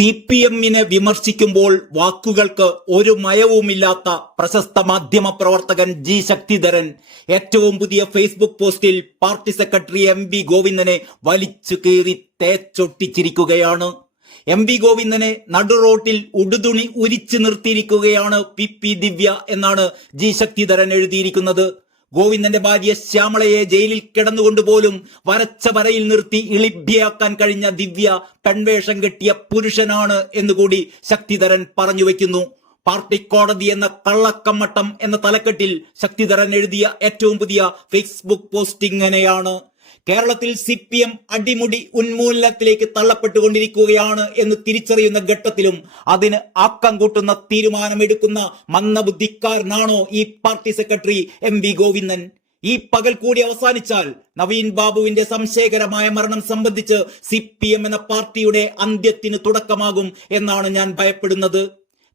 C P എമ്മിനെ വിമർശിക്കുമ്പോൾ വാക്കുകൾക്ക് ഒരു മയവുമില്ലാത്ത പ്രശസ്ത മാധ്യമ പ്രവർത്തകൻ ജി ശക്തിധരൻ. ഏറ്റവും പുതിയ ഫേസ്ബുക്ക് പോസ്റ്റിൽ പാർട്ടി സെക്രട്ടറി എം വി ഗോവിന്ദനെ വലിച്ചു കീറി തേച്ചൊട്ടിച്ചിരിക്കുകയാണ്. എം വി ഗോവിന്ദനെ നടുറോട്ടിൽ ഉടുതുണി ഉരിച്ചു നിർത്തിയിരിക്കുകയാണ് പി പി ദിവ്യ എന്നാണ് ജി ശക്തിധരൻ എഴുതിയിരിക്കുന്നത്. ഗോവിന്ദന്റെ ഭാര്യ ശ്യാമളയെ ജയിലിൽ കിടന്നുകൊണ്ടുപോലും വരച്ച വരയിൽ നിർത്തി ഇളിഭ്യയാക്കാൻ കഴിഞ്ഞ ദിവ്യ പെൺവേഷം കെട്ടിയ പുരുഷനാണ് എന്നുകൂടി ശക്തിധരൻ പറഞ്ഞു വെക്കുന്നു പാർട്ടി കോടതി എന്ന കള്ളക്കമ്മട്ടം എന്ന തലക്കെട്ടിൽ ശക്തിധരൻ എഴുതിയ ഏറ്റവും പുതിയ ഫേസ്ബുക്ക് പോസ്റ്റ് ഇങ്ങനെയാണ് കേരളത്തിൽ സി പി എം അടിമുടി ഉന്മൂലനത്തിലേക്ക് തള്ളപ്പെട്ടുകൊണ്ടിരിക്കുകയാണ് എന്ന് തിരിച്ചറിയുന്ന ഘട്ടത്തിലും അതിന് ആക്കം കൂട്ടുന്ന തീരുമാനമെടുക്കുന്ന മന്ദബുദ്ധിക്കാരനാണോ ഈ party secretary M V Govindan? ഈ പകൽ കൂടി അവസാനിച്ചാൽ നവീൻ ബാബുവിന്റെ സംശയകരമായ മരണം സംബന്ധിച്ച് സി പി എം എന്ന പാർട്ടിയുടെ അന്ത്യത്തിന് തുടക്കമാകും എന്നാണ് ഞാൻ ഭയപ്പെടുന്നത്.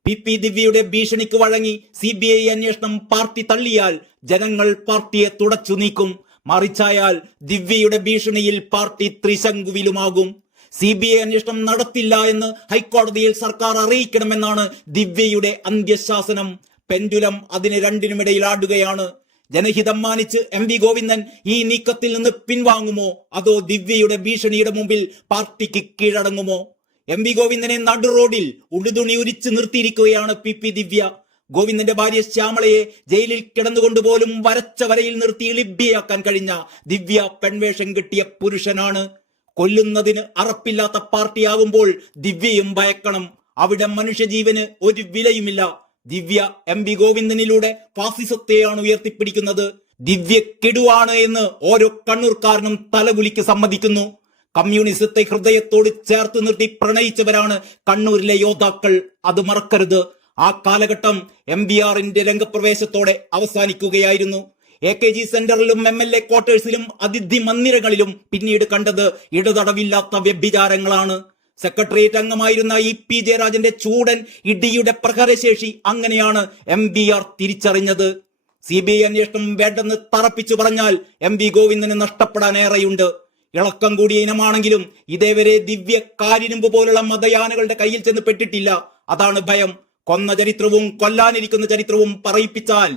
പി പി ദിവ്യയുടെ ഭീഷണിക്ക് വഴങ്ങി സി ബി ഐ അന്വേഷണം പാർട്ടി തള്ളിയാൽ ജനങ്ങൾ പാർട്ടിയെ തുടച്ചു നീക്കും. മറിച്ചായാൽ ദിവ്യയുടെ ഭീഷണിയിൽ പാർട്ടി ത്രിശങ്കുവിലുമാകും. സി ബി ഐ അന്വേഷണം നടത്തില്ല എന്ന് ഹൈക്കോടതിയിൽ സർക്കാർ അറിയിക്കണമെന്നാണ് ദിവ്യയുടെ അന്ത്യശാസനം. പെൻഡുലം അതിന് രണ്ടിനുമിടയിൽ ആടുകയാണ്. ജനഹിതം മാനിച്ച് എം വി ഗോവിന്ദൻ ഈ നീക്കത്തിൽ നിന്ന് പിൻവാങ്ങുമോ? അതോ ദിവ്യയുടെ ഭീഷണിയുടെ മുമ്പിൽ പാർട്ടിക്ക് കീഴടങ്ങുമോ? എം വി ഗോവിന്ദനെ നടുറോഡിൽ ഉടുതുണി ഉരിച്ചു നിർത്തിയിരിക്കുകയാണ് പി പി ദിവ്യ. ഗോവിന്ദന്റെ ഭാര്യ ശ്യാമളയെ ജയിലിൽ കിടന്നുകൊണ്ടുപോലും വരച്ച വരയിൽ നിർത്തി ലിബ്യയാക്കാൻ കഴിഞ്ഞ ദിവ്യ പെൺവേഷം കിട്ടിയ പുരുഷനാണ്. കൊല്ലുന്നതിന് അറപ്പില്ലാത്ത പാർട്ടിയാകുമ്പോൾ ദിവ്യയും ഭയക്കണം. അവിടെ മനുഷ്യജീവന് ഒരു വിലയുമില്ല. ദിവ്യ എം വി ഗോവിന്ദനിലൂടെ ഫാസിസത്തെയാണ് ഉയർത്തിപ്പിടിക്കുന്നത്. ദിവ്യ കെടുവാണ് എന്ന് ഓരോ കണ്ണൂർക്കാരനും തലകുലിക്ക് സമ്മതിക്കുന്നു. കമ്മ്യൂണിസത്തെ ഹൃദയത്തോട് ചേർത്ത് നിർത്തി പ്രണയിച്ചവരാണ് കണ്ണൂരിലെ യോദ്ധാക്കൾ. അത് മറക്കരുത്. ആ കാലഘട്ടം എം വി ആറിന്റെ രംഗപ്രവേശത്തോടെ അവസാനിക്കുകയായിരുന്നു. എ കെ ജി സെന്ററിലും എം എൽ എ ക്വാർട്ടേഴ്സിലും അതിഥി മന്ദിരങ്ങളിലും പിന്നീട് കണ്ടത് ഇടതടവില്ലാത്ത വ്യഭിചാരങ്ങളാണ്. സെക്രട്ടേറിയറ്റ് അംഗമായിരുന്ന ഇ പി ജയരാജന്റെ ചൂടൻ ഇടിയുടെ പ്രഹരശേഷി അങ്ങനെയാണ് എം ബി ആർ തിരിച്ചറിഞ്ഞത്. സി ബി ഐ അന്വേഷണം വേണ്ടെന്ന് തറപ്പിച്ചു പറഞ്ഞാൽ എം വി ഗോവിന്ദന് നഷ്ടപ്പെടാൻ ഏറെയുണ്ട്. ഇളക്കം കൂടിയ ഇനമാണെങ്കിലും ഇതേവരെ ദിവ്യ കാരിരുമ്പ് പോലുള്ള മതയാനകളുടെ കയ്യിൽ ചെന്ന് പെട്ടിട്ടില്ല. അതാണ് ഭയം. കൊന്ന ചരിത്രവും കൊല്ലാനിരിക്കുന്ന ചരിത്രവും പറയിപ്പിച്ചാൽ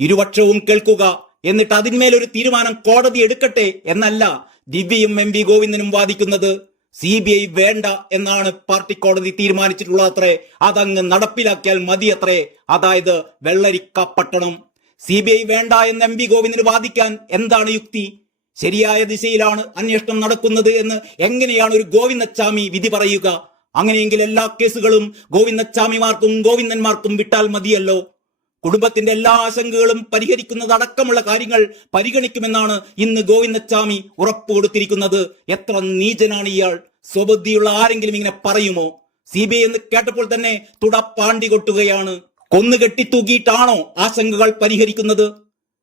ഇരുപക്ഷവും കേൾക്കുക എന്നിട്ട് അതിന്മേലൊരു തീരുമാനം കോടതി എടുക്കട്ടെ എന്നല്ല ദിവ്യയും എം വി ഗോവിന്ദനും വാദിക്കുന്നത്. സി ബി ഐ വേണ്ട എന്നാണ് പാർട്ടി കോടതി തീരുമാനിച്ചിട്ടുള്ളത് അത്രേ അതങ്ങ് നടപ്പിലാക്കിയാൽ മതിയത്രേ. അതായത് വെള്ളരിക്കപ്പട്ടണം സി ബി ഐ വേണ്ട എന്ന് എം വി ഗോവിന്ദന് വാദിക്കാൻ എന്താണ് യുക്തി? ശരിയായ ദിശയിലാണ് അന്വേഷണം നടക്കുന്നത് എന്ന് എങ്ങനെയാണ് ഒരു ഗോവിന്ദച്ചാമി വിധി പറയുക? അങ്ങനെയെങ്കിൽ എല്ലാ കേസുകളും ഗോവിന്ദച്ചാമിമാർക്കും ഗോവിന്ദന്മാർക്കും വിട്ടാൽ മതിയല്ലോ. കുടുംബത്തിന്റെ എല്ലാ ആശങ്കകളും പരിഹരിക്കുന്നതടക്കമുള്ള കാര്യങ്ങൾ പരിഗണിക്കുമെന്നാണ് ഇന്ന് ഗോവിന്ദച്ചാമി ഉറപ്പ് കൊടുത്തിരിക്കുന്നത്. എത്ര നീചനാണ് ഇയാൾ. സ്വബുദ്ധിയുള്ള ആരെങ്കിലും ഇങ്ങനെ പറയുമോ? സി ബി ഐ എന്ന് കേട്ടപ്പോൾ തന്നെ തുടപ്പാണ്ടി പാണ്ടി കൊട്ടുകയാണ്. കൊന്നുകെട്ടി തൂക്കിയിട്ടാണോ ആശങ്കകൾ പരിഹരിക്കുന്നത്?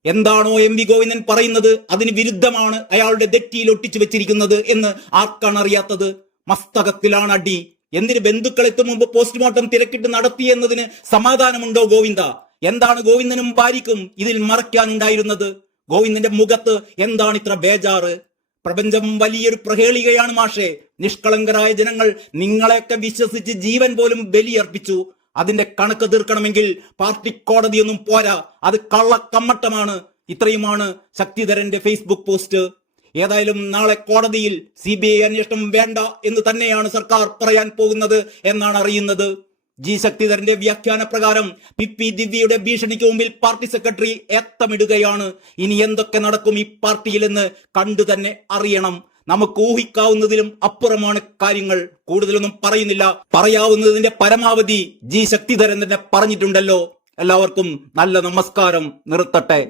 എന്താണോ എം വി ഗോവിന്ദൻ പറയുന്നത്? അതിന് വിരുദ്ധമാണ് അയാളുടെ ദെറ്റിയിൽ ഒട്ടിച്ചു വെച്ചിരിക്കുന്നത് എന്ന് ആർക്കാണ് അറിയാത്തത്? മസ്തകത്തിലാണ് അടി. എന്തിന് ബന്ധുക്കൾ എത്തും മുമ്പ് പോസ്റ്റ്മോർട്ടം തിരക്കിട്ട് നടത്തി എന്നതിന് സമാധാനമുണ്ടോ ഗോവിന്ദ? എന്താണ് ഗോവിന്ദനും ഭാര്യയ്ക്കും ഇതിൽ മറയ്ക്കാനുണ്ടായിരുന്നത്? ഗോവിന്ദന്റെ മുഖത്ത് എന്താണ് ഇത്ര ബേജാറ്? പ്രപഞ്ചം വലിയൊരു പ്രഹേളികയാണ് മാഷേ. നിഷ്കളങ്കരായ ജനങ്ങൾ നിങ്ങളെയൊക്കെ വിശ്വസിച്ച് ജീവൻ പോലും ബലിയർപ്പിച്ചു. അതിന്റെ കണക്ക് തീർക്കണമെങ്കിൽ പാർട്ടി കോടതിയൊന്നും പോരാ. അത് കള്ളക്കമ്മട്ടമാണ്. ഇത്രയുമാണ് ശക്തിധരന്റെ ഫേസ്ബുക്ക് പോസ്റ്റ് ഏതായാലും നാളെ കോടതിയിൽ സി ബി ഐ അന്വേഷണം വേണ്ട എന്ന് തന്നെയാണ് സർക്കാർ പറയാൻ പോകുന്നത് എന്നാണ് അറിയുന്നത്. ജി ശക്തിധരന്റെ വ്യാഖ്യാന പ്രകാരം പി പി ദിവ്യയുടെ ഭീഷണിക്ക് മുമ്പിൽ പാർട്ടി സെക്രട്ടറി ഏത്തമിടുകയാണ്. ഇനി എന്തൊക്കെ നടക്കും ഈ പാർട്ടിയിലെന്ന് കണ്ടു തന്നെ അറിയണം. നമുക്ക് ഊഹിക്കാവുന്നതിലും അപ്പുറമാണ് കാര്യങ്ങൾ. കൂടുതലൊന്നും പറയുന്നില്ല. പറയാവുന്നതിന്റെ പരമാവധി ജി ശക്തിധരൻ തന്നെ പറഞ്ഞിട്ടുണ്ടല്ലോ. എല്ലാവർക്കും നല്ല നമസ്കാരം. നിർത്തട്ടെ.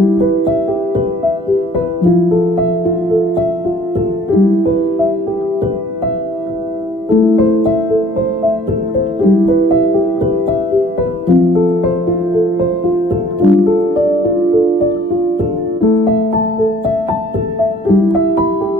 thank you